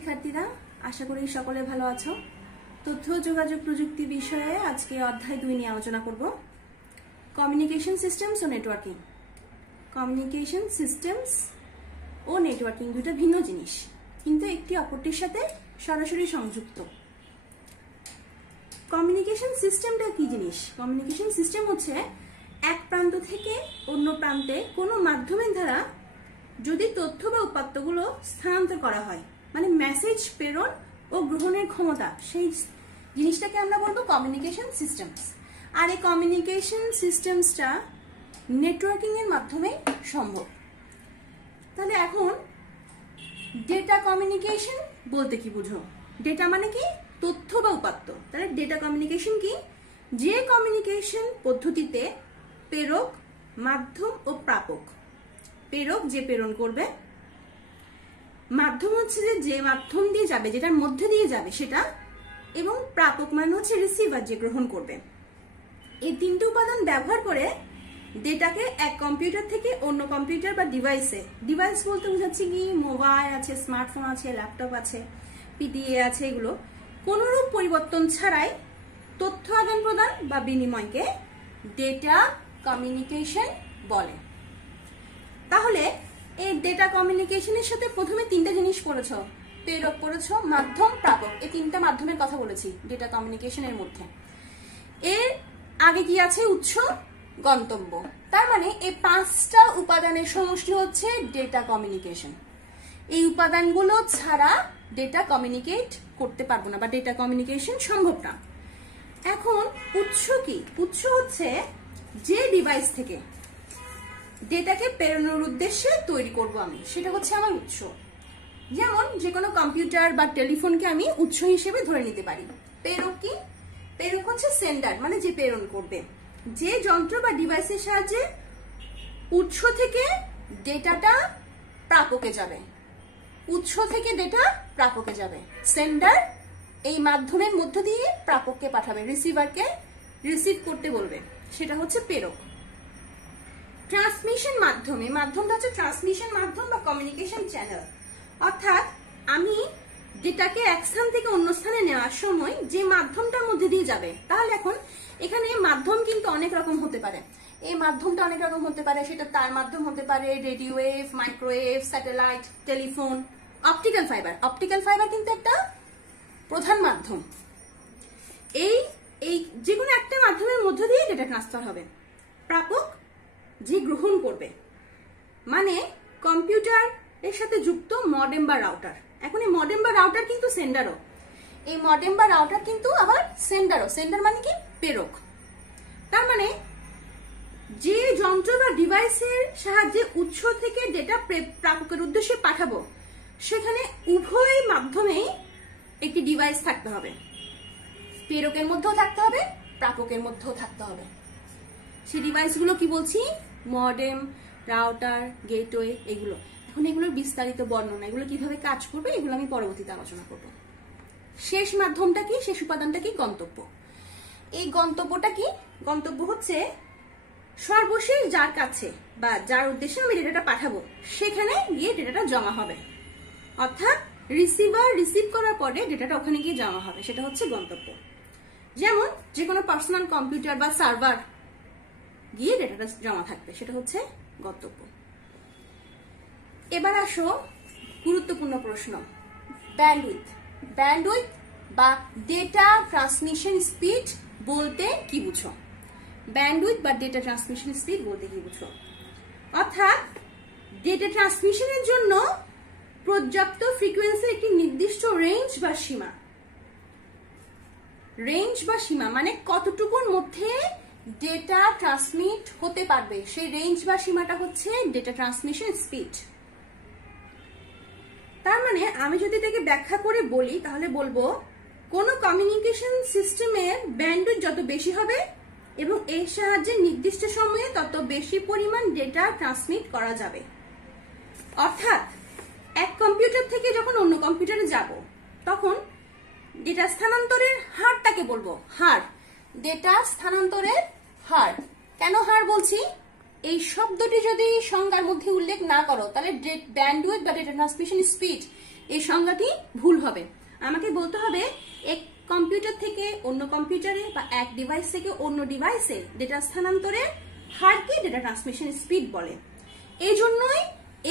শিক্ষার্থীরা, আশা করি সকলে ভালো আছো। তথ্য যোগাযোগ প্রযুক্তি বিষয়ে আজকে অধ্যায় 2 নিয়ে আলোচনা করব। কমিউনিকেশন সিস্টেমস ও নেটওয়ার্কিং। কমিউনিকেশন সিস্টেমস ও নেটওয়ার্কিং দুটো ভিন্ন জিনিস, কিন্তু একটি অপরটির সাথে সরাসরি সংযুক্ত। কমিউনিকেশন সিস্টেমটা কি জিনিস? কমিউনিকেশন সিস্টেম হচ্ছে এক প্রান্ত থেকে অন্য প্রান্তে কোনো মাধ্যমের দ্বারা যদি তথ্য বা উপাত্তগুলো স্থানান্তর করা হয়, মানে মেসেজ প্রেরণ ও গ্রহণের ক্ষমতা, সেই জিনিসটাকে আমরা বলবো কমিউনিকেশন সিস্টেমস। আর এই কমিউনিকেশন সিস্টেমসটা নেটওয়ার্কিং এর মাধ্যমে সম্ভব। তাহলে এখন ডেটা কমিউনিকেশন বলতে কি বুঝো? ডেটা মানে কি? তথ্য বা উপাত্ত। তাহলে ডেটা কমিউনিকেশন কি? যে কমিউনিকেশন পদ্ধতিতে প্রেরক, মাধ্যম ও প্রাপক, প্রেরক যে প্রেরণ করবে, মাধ্যম হচ্ছে যে মাধ্যম দিয়ে যাবে, যেটার মধ্যে দিয়ে যাবে সেটা, এবং প্রাপক মানে হচ্ছে রিসিভার যে গ্রহণ করবে। এই তিনটি উপাদান ব্যবহার করে ডেটাকে এক কম্পিউটার থেকে অন্য কম্পিউটার বা ডিভাইসে, ডিভাইস বলতে বোঝাচ্ছি কি, মোবাইল আছে, স্মার্টফোন আছে, ল্যাপটপ আছে, পিডিএ আছে, এগুলো কোনোরূপ পরিবর্তন ছাড়াই তথ্য আদান প্রদান বা বিনিময়কে ডেটা কমিউনিকেশন বলে। তাহলে এই ডেটা কমিউনিকেশনের সাথে প্রথমে তিনটা জিনিস পড়েছো, প্রেরক পড়েছো, মাধ্যম, প্রাপক। এই তিনটা মাধ্যমের কথা বলেছি ডেটা কমিউনিকেশনের মধ্যে। এর আগে কি আছে? উৎস, গন্তব্য। তার মানে এই পাঁচটা উপাদানের সমষ্টি হচ্ছে ডেটা কমিউনিকেশন। এই উপাদানগুলো ছাড়া ডেটা কমিউনিকেট করতে পারবো না বা ডেটা কমিউনিকেশন সম্ভব না। এখন উৎস কি? উৎস হচ্ছে যে ডিভাইস থেকে ডেটাকে প্রেরণের উদ্দেশ্যে তৈরি করব আমি, সেটা হচ্ছে আমার উৎস। যেমন যে কোনো কম্পিউটার বা টেলিফোনকে আমি উৎস হিসেবে ধরে নিতে পারি। প্রেরক কি? প্রেরক হচ্ছে সেন্ডার, মানে যে প্রেরণ করবে। যে যন্ত্র বা ডিভাইসের সাহায্যে উৎস থেকে ডেটাটা প্রাপকে যাবে, উৎস থেকে ডেটা প্রাপকে যাবে, সেন্ডার এই মাধ্যমের মধ্য দিয়ে প্রাপককে পাঠাবে, রিসিভারকে রিসিভ করতে বলবে, সেটা হচ্ছে প্রেরক। ট্রান্সমিশন মাধ্যমে, মাধ্যমটা হচ্ছে ট্রান্সমিশন মাধ্যম বা কমিউনিকেশন চ্যানেল। অর্থাৎ আমি ডেটাকে এক স্থান থেকে অন্য স্থানে নেওয়ার সময় যে মাধ্যমটার মধ্যে দিয়ে যাবে, তাহলে এখন এখানে মাধ্যম কিন্তু অনেক রকম হতে পারে। এই মাধ্যমটা অনেক রকম হতে পারে, সেটা তার মাধ্যম হতে পারে, radio wave, microwave, satellite, telephone, optical fibre. Optical fibre কিন্তু একটা প্রধান মাধ্যম। এই যে কোনো একটা মাধ্যমের মধ্য দিয়ে ডেটা ট্রান্সফার হবে। প্রাপক যে গ্রহণ করবে, মানে কম্পিউটার এর সাথে যুক্ত মডেম বা রাউটার। এখন এই মডেম বা রাউটার কিন্তু সেন্ডারও, এই মডেম বা রাউটার কিন্তু আবার সেন্ডারও। সেন্ডার মানে কি? প্রেরক। তার মানে যে যন্ত্র বা ডিভাইসের সাহায্যে উৎস থেকে ডেটা প্রাপকের উদ্দেশ্যে পাঠাবো, সেখানে উভয় মাধ্যমেই একটি ডিভাইস থাকতে হবে। প্রেরকের মধ্যেও থাকতে হবে, প্রাপকের মধ্যেও থাকতে হবে। সেই ডিভাইসগুলো কি বলছি? মডেম, রাউটার, গেটওয়ে, এগুলো। এখন এগুলোর বিস্তারিত বর্ণনা, এগুলো কিভাবে কাজ করবে, এগুলো আমি পরবর্তীতে আলোচনা করব। শেষ মাধ্যমটা কি? শেষ উপাদানটা কি? গন্তব্য। এই গন্তব্যটা কি? গন্তব্য হচ্ছে সর্বশেষ যার কাছে বা যার উদ্দেশ্যে আমি ডেটাটা পাঠাবো, সেখানে গিয়ে ডেটাটা জমা হবে। অর্থাৎ রিসিভার রিসিভ করার পরে ডেটাটা ওখানে গিয়ে জমা হবে, সেটা হচ্ছে গন্তব্য। যেমন যে কোনো পার্সোনাল কম্পিউটার বা সার্ভার গিয়ে ডেটাটা জমা থাকবে, সেটা হচ্ছে গন্তব্য। এবার আসো গুরুত্বপূর্ণ প্রশ্ন, ব্যান্ডউইথ। ব্যান্ডউইথ বা ডেটা ট্রান্সমিশন স্পিড বলতে কি বুঝো? ব্যান্ডউইথ বা ডেটা ট্রান্সমিশন স্পিড বলতে কি বুঝো? অর্থাৎ ডেটা ট্রান্সমিশনের জন্য পর্যাপ্ত ফ্রিকোয়েন্সির একটি নির্দিষ্ট রেঞ্জ বা সীমা। রেঞ্জ বা সীমা মানে কতটুকুর মধ্যে ডেটা ট্রান্সমিট হতে পারবে, সেই রেঞ্জ বা সীমাটা হচ্ছে ডেটা ট্রান্সমিশন স্পিড। তার মানে আমি যদি এটাকে ব্যাখ্যা করে বলি, তাহলে বলবো কোনো কমিউনিকেশন সিস্টেমের ব্যান্ডউইথ যত বেশি হবে এবং এর সাহায্যে নির্দিষ্ট সময়ে তত বেশি পরিমাণ ডেটা ট্রান্সমিট করা যাবে। অর্থাৎ এক কম্পিউটার থেকে যখন অন্য কম্পিউটারে যাব, তখন ডেটা স্থানান্তরের হারটাকে বলবো হার। ডেটা স্থানান্তরের হার। কেন হার বলছি? এই শব্দটি যদি সংজ্ঞার মধ্যে উল্লেখ না করো, তাহলে ব্যান্ডউইথ বা ডেটা ট্রান্সমিশন স্পিড এই সংজ্ঞাটি ভুল হবে। আমাকে বলতে হবে এক কম্পিউটার থেকে অন্য কম্পিউটারে বা এক ডিভাইস থেকে অন্য ডিভাইসে ডেটা স্থানান্তরের হারকে ডেটা ট্রান্সমিশন স্পিড বলে। এই জন্যই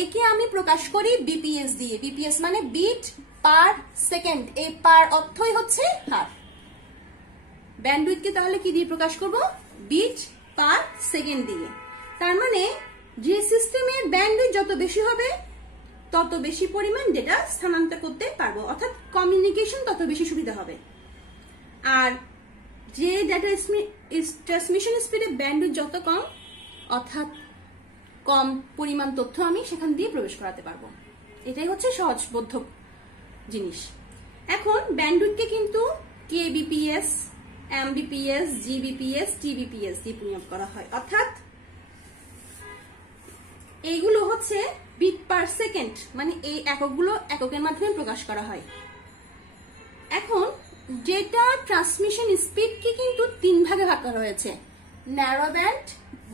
একে আমি প্রকাশ করি বিপিএস দিয়ে। বিপিএস মানে বিট পার সেকেন্ড, এই পার অর্থই হচ্ছে হার। ব্যান্ডউইথকে তাহলে কি দিয়ে প্রকাশ করব? বিট পার সেকেন্ড দিয়ে। তার মানে যে সিস্টেমের ব্যান্ডউইথ যত বেশি হবে তত বেশি পরিমাণ ডেটা স্থানান্তর করতে পারবো, অর্থাৎ কমিউনিকেশন তত বেশি সুবিধা হবে। আর যে ডেটা ট্রান্সমিশন স্পিডের ব্যান্ডউইথ যত কম, অর্থাৎ কম পরিমাণ তথ্য আমি সেখান দিয়ে প্রবেশ করাতে পারবো। এটাই হচ্ছে সহজবোধ্য জিনিস। এখন ব্যান্ডউইথকে কিন্তু কেবিপিএস, এমবিপিএস, জিবিপিএস, টিবিপিএস দিয়ে পরিমাপ করা হয়, অর্থাৎ এইগুলো হচ্ছে বিট পার সেকেন্ড, মানে এই এককগুলো এককের মাধ্যমে প্রকাশ করা হয়। এখন ডেটা ট্রান্সমিশন স্পিডকে কিন্তু 3 ভাগে ভাগ করা হয়েছে: narrow band,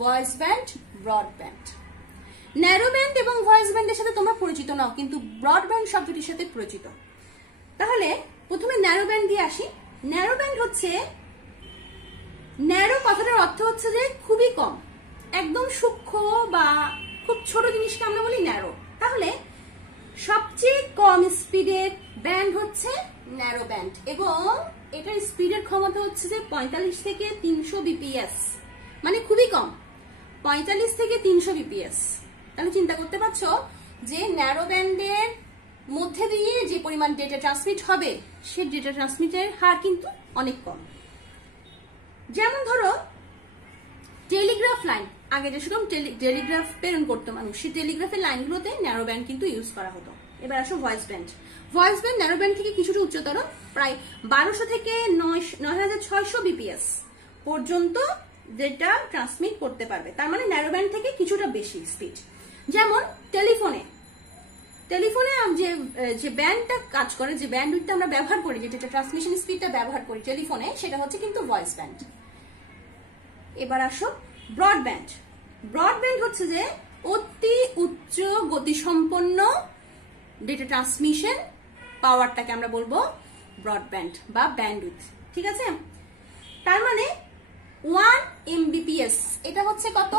voice band, broadband. Narrow band এবং ভয়েস ব্যান্ডের সাথে তোমরা পরিচিত নাও, কিন্তু ব্রডব্যান্ড শব্দটির সাথে পরিচিত। তাহলে প্রথমে ন্যারো ব্যান্ড দিয়ে আসি। ন্যারো ব্যান্ড হচ্ছে, ন্যারো কথাটার অর্থ হচ্ছে যে খুবই কম, একদম সূক্ষ্ম বা খুব ছোট জিনিসকে আমরা বলি ন্যারো। তাহলে সবচেয়ে কম স্পিডের ব্যান্ড হচ্ছে ন্যারো ব্যান্ড, এবং এটার স্পিডের ক্ষমতা হচ্ছে যে 45 থেকে 300 বিপিএস, মানে খুবই কম, 45 থেকে 300 বিপিএস। তাহলে চিন্তা করতে পারছো যে ন্যারো ব্যান্ডের মধ্যে দিয়ে যে পরিমাণ ডেটা ট্রান্সমিট হবে সে ডেটা ট্রান্সমিটের হার কিন্তু অনেক কম। যেমন ধরো টেলিগ্রাফ লাইন, আগে যেরকম টেলিগ্রাফ প্রেরণ করতো মানুষ, সেই টেলিগ্রাফের লাইনগুলোতে ন্যারো ব্যান্ড কিন্তু ইউজ করা হতো। এবার আসো voice band. Voice band narrow band থেকে কিছুটা উচ্চতর, প্রায় 1200 থেকে 9600 বিপিএস পর্যন্ত ডেটা ট্রান্সমিট করতে পারবে। তার মানে ন্যারো ব্যান্ড থেকে কিছুটা বেশি স্পিড। যেমন টেলিফোনে যে ব্যান্ডটা কাজ করে, যে ব্যান্ডউইথটা আমরা ব্যবহার করি, যে ডেটা ট্রান্সমিশন স্পিডটা ব্যবহার করি টেলিফোনে, সেটা হচ্ছে কিন্তু ভয়েস ব্যান্ড। এবার আসো ব্রডব্যান্ড। ব্রডব্যান্ড হচ্ছে যে অতি উচ্চ গতিসম্পন্ন ডেটা ট্রান্সমিশন পাওয়ারটাকে আমরা বলবো ব্রডব্যান্ড বা ব্যান্ডউইথ, ঠিক আছে? তার মানে 1 MBPS, এটা হচ্ছে কত?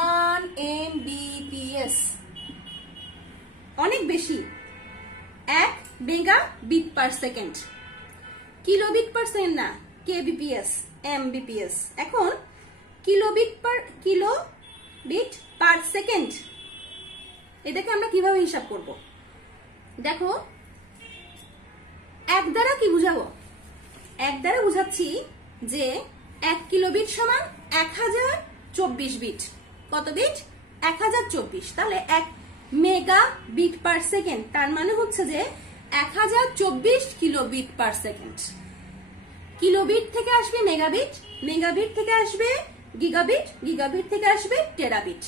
1 MBPS, অনেক বেশি। 1 megabit per second, kilobit per second না, কেবিপিএস, এমবিপিএস। এখন কিলোবিট পার সেকেন্ড, এটাকে আমরা কিভাবে হিসাব করব? দেখো, 1 দ্বারা কি বুঝাবো? 1 দ্বারা বুঝাচ্ছি যে 1 কিলোবিট সমান 1024 বিট। কত বিট? 1024। তাহলে 1 মেগাবিট পার সেকেন্ড, তার মানে হচ্ছে যে 1024 কিলোবিট পার সেকেন্ড। কিলোবিট থেকে আসবে মেগাবিট, মেগাবিট থেকে আসবে গিগাবিট, গিগাবিট থেকে আসবে টেরাবিট।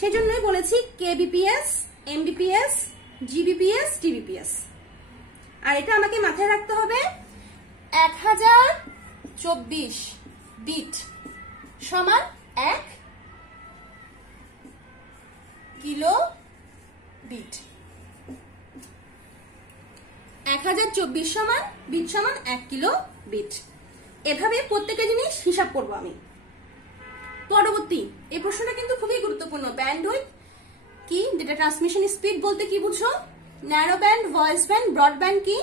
সেজন্যই বলেছি কেবিপিএস, এমবিপিএস, জিবিপিএস, টিবিপিএস। আর এটা আমাকে মাথায় রাখতে হবে, 1024 বিট সমান 1 কিলোবিট। 1024 সমান বিট সমান 1 কিলোবিট। এভাবে প্রত্যেকটা জিনিস হিসাব করব আমি। পরবর্তী এই প্রশ্নটা কিন্তু খুবই গুরুত্বপূর্ণ। ব্যান্ডউইথ কি, ডেটা ট্রান্সমিশন স্পিড বলতে কি বুঝো, narrow band, voice band, broadband কি,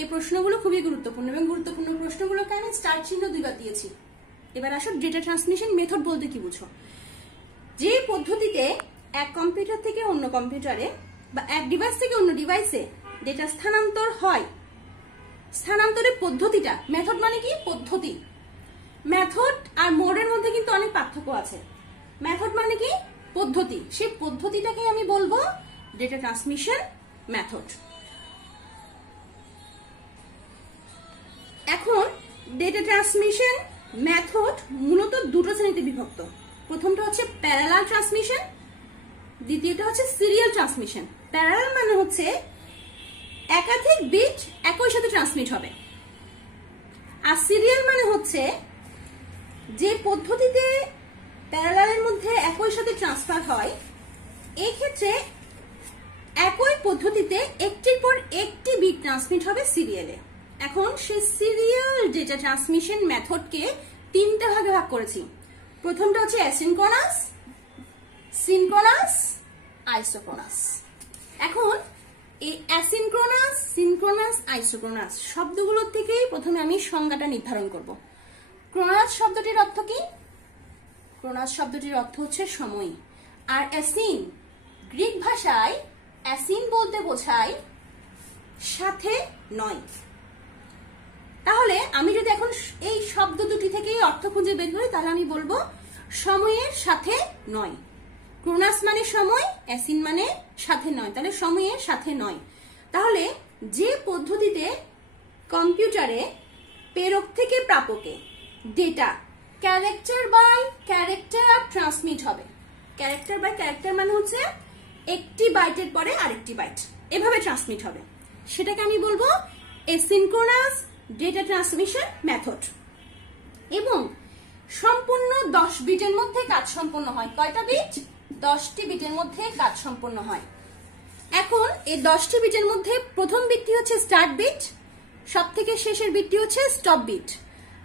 এই প্রশ্নগুলো খুবই গুরুত্বপূর্ণ, এবং গুরুত্বপূর্ণ প্রশ্নগুলোকে আমি স্টার চিহ্ন 2বার দিয়েছি। এবার আসো ডেটা ট্রান্সমিশন মেথড বলতে কি বুঝো। যে পদ্ধতিতে এক কম্পিউটার থেকে অন্য কম্পিউটারে বা এক ডিভাইস থেকে অন্য ডিভাইসে ডেটা স্থানান্তর হয়, স্থানান্তরের পদ্ধতিটা, মেথড মানে কি? পদ্ধতি। মেথড আর মোডের মধ্যে কিন্তু অনেক পার্থক্য আছে। মেথড মানে কি? পদ্ধতি। সেই পদ্ধতিটাকে আমি বলবো ডেটা ট্রান্সমিশন মেথড। এখন ডেটা ট্রান্সমিশন মেথড মূলত 2টো শ্রেণীতে বিভক্ত। প্রথমটা হচ্ছে প্যারালাল ট্রান্সমিশন, দ্বিতীয়টা হচ্ছে সিরিয়াল ট্রান্সমিশন। প্যারালাল মানে হচ্ছে একাধিক বিট একই সাথে ট্রান্সমিট হবে, আর সিরিয়াল মানে হচ্ছে যে পদ্ধতিতে প্যারালালের মধ্যে একই সাথে ট্রান্সফার হয়, এই ক্ষেত্রে একই পদ্ধতিতে একটির পর একটি বিট ট্রান্সমিট হবে সিরিয়ালে। এখন সেই সিরিয়াল ডেটা ট্রান্সমিশন মেথডকে তিনটা ভাগে ভাগ করেছি। প্রথমটা হচ্ছে অ্যাসিনক্রোনাস, সিনক্রোনাস, আইসোক্রোনাস। এখন এই অ্যাসিনক্রোনাস, সিনক্রোনাস, আইসোক্রোনাস শব্দগুলোর থেকেই প্রথমে আমি সংজ্ঞাটা নির্ধারণ করব। ক্রোনাস শব্দটির অর্থ কি? ক্রোনাস শব্দটির অর্থ হচ্ছে সময়। আর অ্যাসিন, গ্রিক ভাষায় অ্যাসিন বলতে বোঝায় সাথে নয়। তাহলে আমি যদি এখন এই শব্দ দুটি থেকেই অর্থ খুঁজে বের করি, তাহলে আমি বলবো সময়ের সাথে নয়। ক্রোনাস মানে সময়, অ্যাসিন মানে সাথে নয়, তাহলে সময়ের সাথে নয়। তাহলে যে পদ্ধতিতে কম্পিউটারে প্রেরক থেকে প্রাপকে data character by character transmit হবে, ক্যারেক্টার বাই ক্যারেক্টার মানে হচ্ছে একটি বাইটের পরে আরেকটি বাইট এভাবে ট্রান্সমিট হবে, সেটাকে আমি বলবো অ্যাসিনক্রোনাস ডেটা ট্রান্সমিশন মেথড। এবং সম্পূর্ণ 10 বিটের মধ্যে কাজ সম্পন্ন হয়। কয়টা বিট? 10টি বিটের মধ্যে কাজ সম্পন্ন হয়। এখন এই 10টি বিটের মধ্যে প্রথম বিটটি হচ্ছে স্টার্ট বিট, সব থেকে শেষের বিটটি হচ্ছে স্টপ বিট।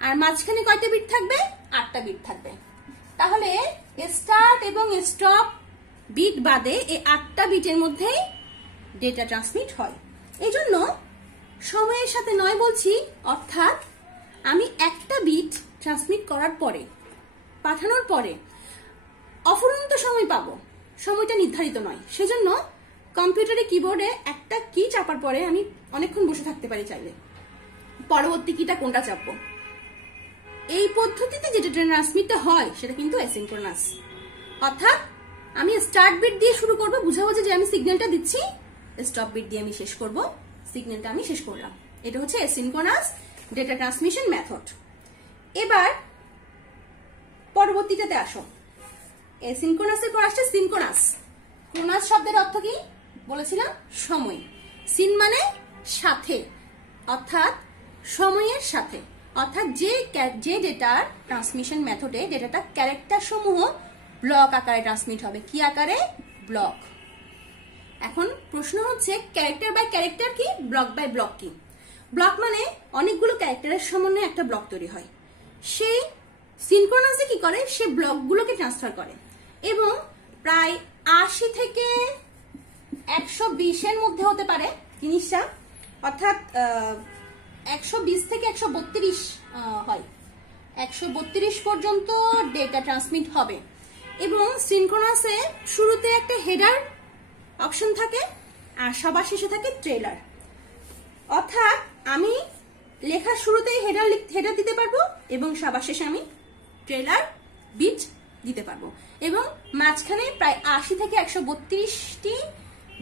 আর মাঝখানে কয়টা বিট থাকবে? 8টা বিট থাকবে। তাহলে স্টার্ট এবং স্টপ বিট বাদে এই 8টা বিটের মধ্যেই ডেটা ট্রান্সমিট হয়। এই জন্য সময়ের সাথে নয় বলছি, অর্থাৎ আমি একটা বিট ট্রান্সমিট করার পরে, পাঠানোর পরে অফুরন্ত সময় পাবো, সময়টা নির্ধারিত নয়। সেজন্য কম্পিউটারে কিবোর্ডে একটা কি চাপার পরে আমি অনেকক্ষণ বসে থাকতে পারি চাইলে, পরবর্তী কিটা কোনটা চাপবো। এই পদ্ধতিতে যেটা ট্রান্সমিটটা হয় সেটা কিন্তু অ্যাসিনক্রোনাস, অর্থাৎ আমি স্টার্ট বিট দিয়ে শুরু করবো, বুঝাবো যে আমি সিগন্যালটা দিচ্ছি, স্টপ বিট দিয়ে আমি শেষ করব, সিগন্যালটা আমি শেষ করলাম। এটা হচ্ছে অ্যাসিনক্রোনাস ডেটা ট্রান্সমিশন মেথড। এবার পরবর্তীটাতে আসো, অ্যাসিনক্রোনাসের পর আসছে সিনক্রোনাস। ক্রোনাস শব্দের অর্থ কি বলেছিলাম? সময়। সিন মানে সাথে, অর্থাৎ সময়ের সাথে, অর্থাৎ যে ডেটার ট্রান্সমিশন মেথডে ডেটাটা ক্যারেক্টার সমূহ ব্লক আকারে ট্রান্সমিট হবে। কি আকারে? ব্লক। এখন প্রশ্ন হচ্ছে ক্যারেক্টার বাই ক্যারেক্টার কি, ব্লক বাই ব্লক কি? ব্লক মানে অনেকগুলো ক্যারেক্টারের সমন্বয়ে একটা ব্লক তৈরি হয়। সেই সিনক্রোনাসে কি করে? সে ব্লকগুলোকে ট্রান্সফার করে এবং প্রায় 80 থেকে 120 এর মধ্যে হতে পারে জিনিসটা, অর্থাৎ 120 থেকে 132 হয়, 132 পর্যন্ত ডেটা ট্রান্সমিট হবে। এবং সিনক্রোনাসে শুরুতে একটা হেডার অপশন থাকে আর সবার শেষে থাকে ট্রেলার, অর্থাৎ আমি লেখার শুরুতেই হেডার দিতে পারবো এবং সবার শেষে আমি ট্রেলার বিট দিতে পারবো। এবং মাঝখানে প্রায় 80 থেকে 132টি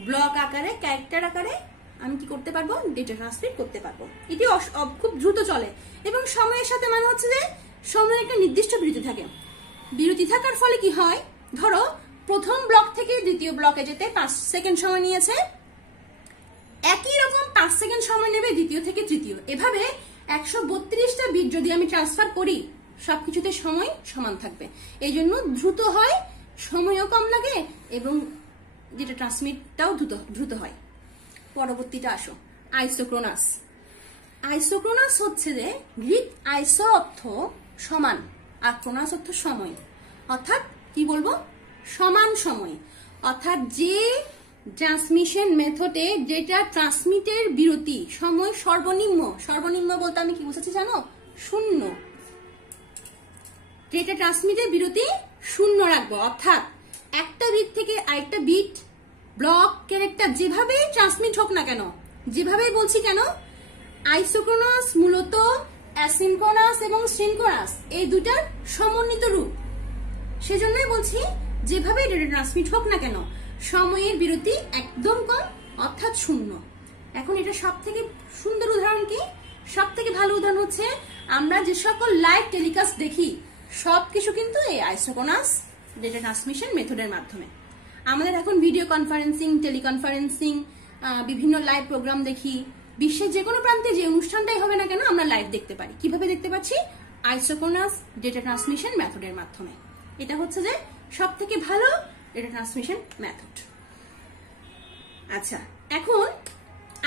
ব্লক আকারে, ক্যারেক্টার আকারে আমি কি করতে পারবো? ডেটা ট্রান্সমিট করতে পারবো। এটি খুব দ্রুত চলে এবং সময়ের সাথে মানে হচ্ছে যে সময়ের একটা নির্দিষ্ট বিরতি থাকে। বিরতি থাকার ফলে কি হয়? ধরো প্রথম ব্লক থেকে দ্বিতীয় ব্লকে যেতে 5 সেকেন্ড সময় নিয়েছে, একই রকম 5 সেকেন্ড সময় নেবে দ্বিতীয় থেকে তৃতীয়। এভাবে 132টা বিট যদি আমি ট্রান্সফার করি, সবকিছুতে সময় সমান থাকবে। এই জন্য দ্রুত হয়, সময়ও কম লাগে এবং যেটা ট্রান্সমিটটাও দ্রুত হয়। পরবর্তীটা আসো, আইসোক্রোনাস। আইসোক্রোনাস হচ্ছে যে গ্রিক আইসো অর্থ সমান আর ক্রোনাস অর্থ সময়, অর্থাৎ কি বলবো? সমান সময়। অর্থাৎ যে ট্রান্সমিশন মেথডে যেটা ট্রান্সমিটের বিরতি সময় সর্বনিম্ন বলতে আমি কি বুঝাচ্ছি জানো? 0। যেটা ট্রান্সমিটের বিরতি 0 রাখবো, অর্থাৎ একটা বিট থেকে আরেকটা বিট, ব্লক, ক্যারেক্টার যেভাবে ট্রান্সমিট হোক না কেন, যেভাবে বলছি কেন, আইসোক্রোনাস মূলত অ্যাসিনক্রোনাস এবং সিনক্রোনাস এই দুটার সমন্বিত রূপ। সেজন্যই বলছি যেভাবে ডেটা ট্রান্সমিট হোক না কেন সময়ের বিরতি একদম কম, অর্থাৎ 0। এখন এটা সব থেকে সুন্দর উদাহরণ কি? সব থেকে ভালো উদাহরণ হচ্ছে আমরা যে সকল লাইভ টেলিকাস্ট দেখি সবকিছু কিন্তু এই আইসোক্রোনাস ডেটা ট্রান্সমিশন মেথডের মাধ্যমে। আমাদের এখন ভিডিও কনফারেন্সিং, টেলিকনফারেন্সিং, বিভিন্ন লাইভ প্রোগ্রাম দেখি, বিশ্বের যে কোনো প্রান্তে যে অনুষ্ঠানটাই হবে না কেন আমরা লাইভ দেখতে পারি। কিভাবে দেখতে পাচ্ছি? আইসোক্রোনাস ডেটা ট্রান্সমিশন মেথডের মাধ্যমে। এটা হচ্ছে যে সব থেকে ভালো ডেটা ট্রান্সমিশন মেথড। আচ্ছা, এখন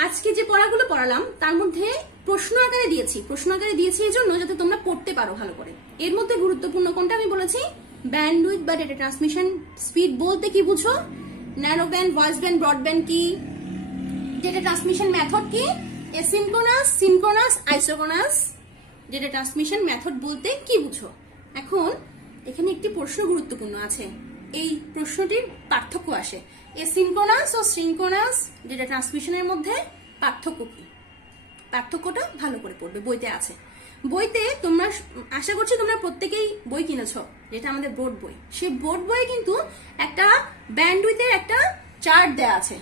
আজকে যে পড়াগুলো পড়ালাম তার মধ্যে প্রশ্ন আকারে দিয়েছি এই জন্য যাতে তোমরা পড়তে পারো ভালো করে। এর মধ্যে গুরুত্বপূর্ণ কোনটা আমি বলেছি, ব্যান্ডউইথ বা ডেটা ট্রান্সমিশন স্পিড বলতে কি বুঝো, narrow band, voice band, broadband কি, ডেটা ট্রান্সমিশন মেথড কি, asynchronous, synchronous, isochronous, data transmission method বলতে কি বুঝো। এখন এখানে একটি প্রশ্ন গুরুত্বপূর্ণ আছে, এই প্রশ্নটির পার্থক্য আসে, অ্যাসিনক্রোনাস ও সিনক্রোনাস ডেটা ট্রান্সমিশনের মধ্যে পার্থক্য কি, পার্থক্যটা ভালো করে পড়বে, বইতে আছে। বইতে তোমরা আশা করছি তোমরা প্রত্যেকেই বই কিনেছো, যেটা আমাদের বোর্ড বই। সেই বোর্ড বইয়ে কিন্তু একটা ব্যান্ডউইথের একটা চার্ট দেয়া আছে,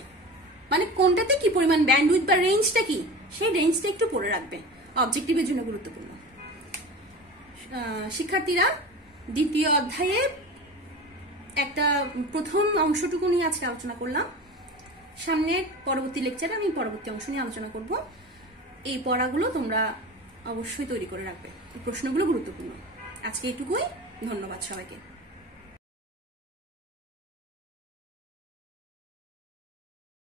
মানে কোনটাতে কি পরিমাণ ব্যান্ডউইথ বা রেঞ্জটা কি, সেই রেঞ্জটা একটু পড়ে রাখবে, অবজেক্টিভের জন্য গুরুত্বপূর্ণ। শিক্ষার্থীরা, দ্বিতীয় অধ্যায়ে একটা প্রথম অংশটুকু নিয়ে আজকে আলোচনা করলাম। সামনে পরবর্তী লেকচারে আমি পরবর্তী অংশ নিয়ে আলোচনা করব। এই পড়াগুলো তোমরা অবশ্যই তৈরি করে রাখবে, প্রশ্নগুলো গুরুত্বপূর্ণ। আজকে এটুকুই, ধন্যবাদ সবাইকে।